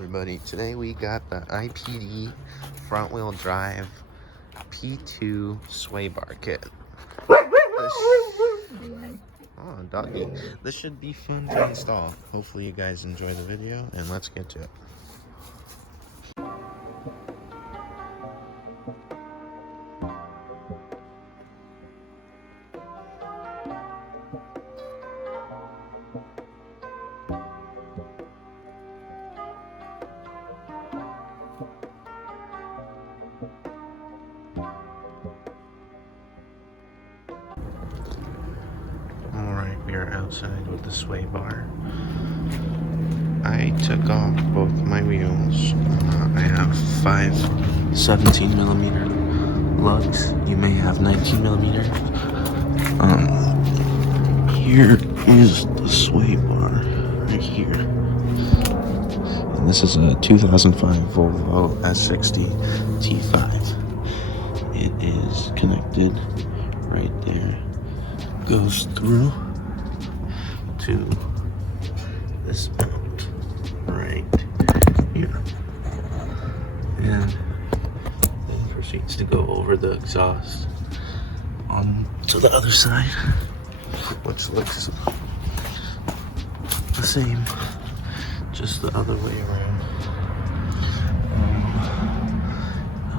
everybody. Today we got the IPD front wheel drive P2 sway bar kit. Oh, doggy. This should be fun to install. Hopefully you guys enjoy the video, and let's get to it. Alright, we are outside with the sway bar. I took off both my wheels. I have 5 17mm lugs. You may have 19mm. Here is the sway bar right here. And this is a 2005 Volvo S60 T5. It is connected right there. Goes through to this mount right here, and then proceeds to go over the exhaust on to the other side, which looks the same, just the other way around.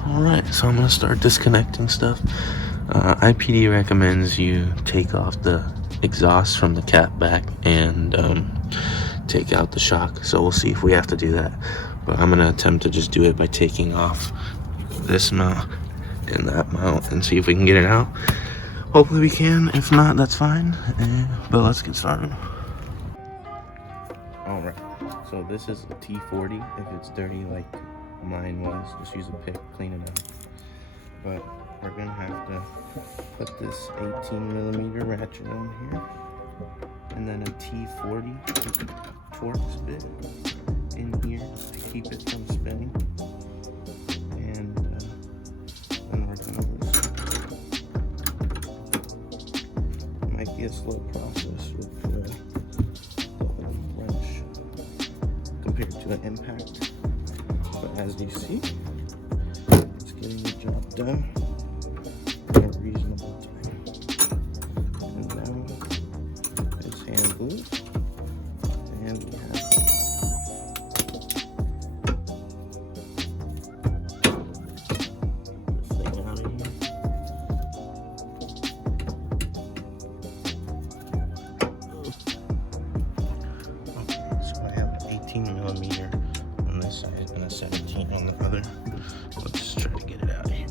Alright, so I'm gonna start disconnecting stuff. IPD recommends you take off the exhaust from the cap back and take out the shock, so we'll see if we have to do that, but I'm gonna attempt to just do it by taking off this mount and that mount and see if we can get it out. Hopefully we can. If not, that's fine, but let's get started. Alright, so this is a T40. If it's dirty like mine was, just use a pick, clean it up. But we're gonna have to put this 18mm ratchet on here, and then a T40 Torx bit in here to keep it from spinning, and then we're gonna loosen it. It might be a slow process with the old wrench compared to an impact, but as you see, it's getting the job done in a reasonable time. And now it's hand glued, and we have this thing out of here. Okay, so I have an 18mm on this side and a 17 on the other. Let's try to get it out of here.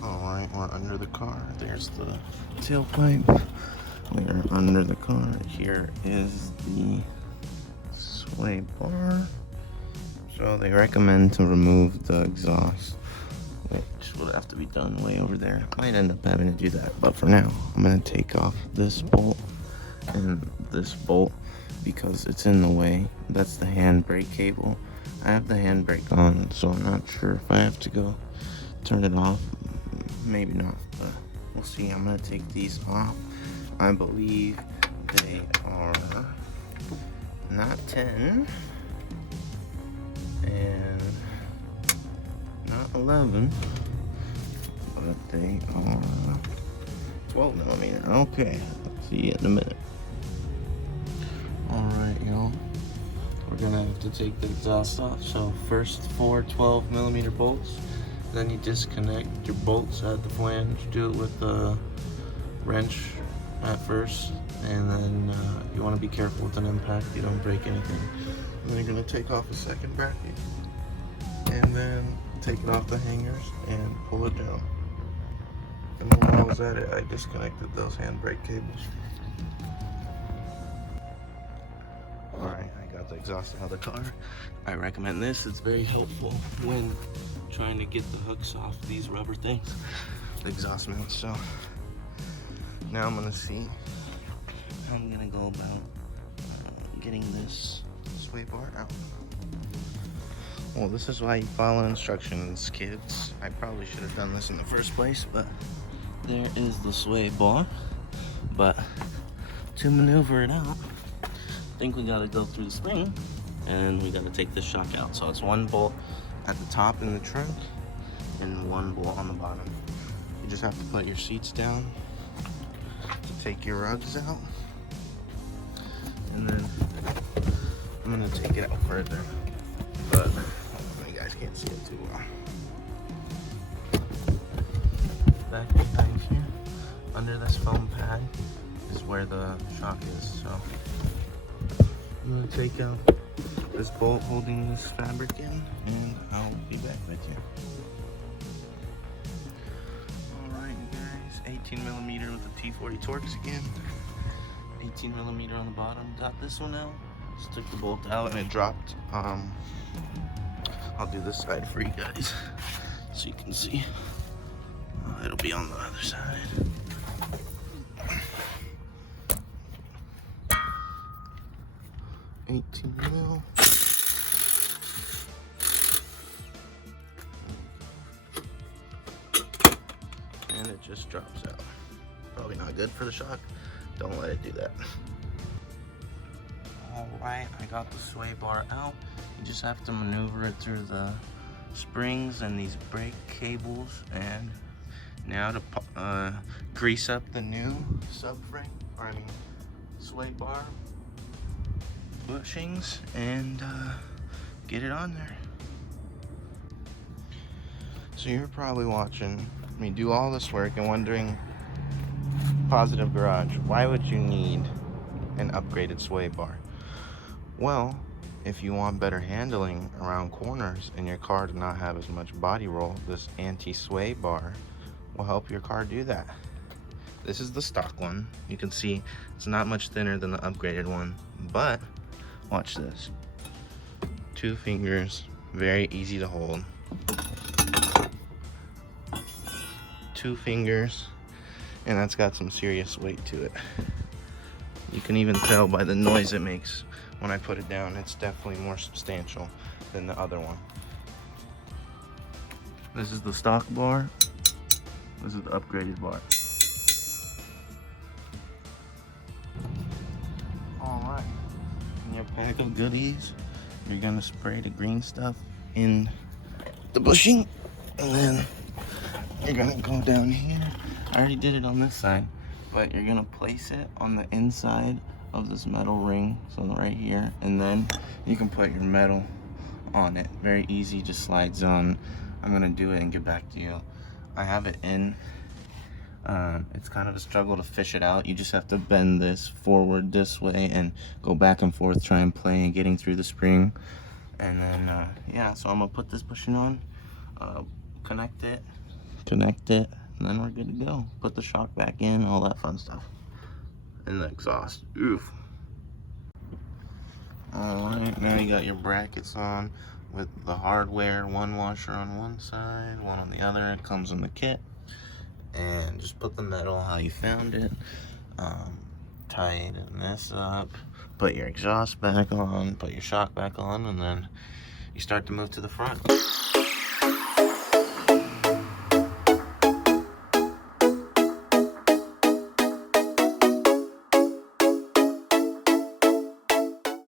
Alright, we're under the car. There's the tailpipe. We're under the car. Here is the sway bar. So they recommend to remove the exhaust, which will have to be done way over there. I might end up having to do that, but for now, I'm going to take off this bolt and this bolt because it's in the way. That's the handbrake cable. I have the handbrake on, so I'm not sure if I have to go turn it off. Maybe not, but we'll see. I'm gonna take these off. I believe they are not 10 and not 11, but they are 12mm. Okay, let's see in a minute. Alright, y'all, we're gonna have to take the exhaust off. So first 4 12mm bolts, then you disconnect your bolts at the flange. Do it with the wrench at first, and then you want to be careful with an impact, you don't break anything. And then you're gonna take off a second bracket, and then take it off the hangers and pull it down. And then while I was at it, I disconnected those handbrake cables. Alright, I got the exhaust out of the car. I recommend this. It's very helpful when trying to get the hooks off these rubber things, the exhaust mounts. So now I'm gonna see how I'm gonna go about getting this sway bar out. Well, this is why you follow instructions, kids. I probably should have done this in the first place, but there is the sway bar. But to maneuver it out, I think we gotta go through the spring and we gotta take this shock out. So it's one bolt at the top in the trunk and one bolt on the bottom. You just have to put your seats down to take your rugs out. And then I'm gonna take it out further, but you guys can't see it too well. Back behind here, under this foam pad, is where the shock is. So I'm gonna take out this bolt holding this fabric in, and I'll be back with you. Alright, guys, 18mm with the T40 Torx again. 18mm on the bottom. Got this one out. Just took the bolt out and it dropped. I'll do this side for you guys so you can see. It'll be on the other side. 18mm. And it just drops out. Probably not good for the shock. Don't let it do that. Alright, I got the sway bar out. You just have to maneuver it through the springs and these brake cables. And now to grease up the new subframe, sway bar bushings, and get it on there. So you're probably watching me do all this work and wondering, Positive Garage, why would you need an upgraded sway bar? Well, if you want better handling around corners and your car to not have as much body roll, this anti-sway bar will help your car do that. This is the stock one. You can see it's not much thinner than the upgraded one, but watch this. 2 fingers, very easy to hold. 2 fingers, and that's got some serious weight to it. You can even tell by the noise it makes when I put it down. It's definitely more substantial than the other one. This is the stock bar. This is the upgraded bar. Alright, in your pack of goodies, you're gonna spray the green stuff in the bushing, and then you're gonna go down here. I already did it on this side, but you're gonna place it on the inside of this metal ring, so right here, and then you can put your metal on it. Very easy, just slides on. I'm gonna do it and get back to you. I have it in. It's kind of a struggle to fish it out. You just have to bend this forward this way and go back and forth, try and play and getting through the spring. And then yeah, so I'm gonna put this bushing on, connect it, and then we're good to go. Put the shock back in, all that fun stuff. And the exhaust. Oof. Alright, now you got your brackets on with the hardware, one washer on one side, one on the other. It comes in the kit. And just put the metal how you found it. Tighten this up, put your exhaust back on, put your shock back on, and then you start to move to the front.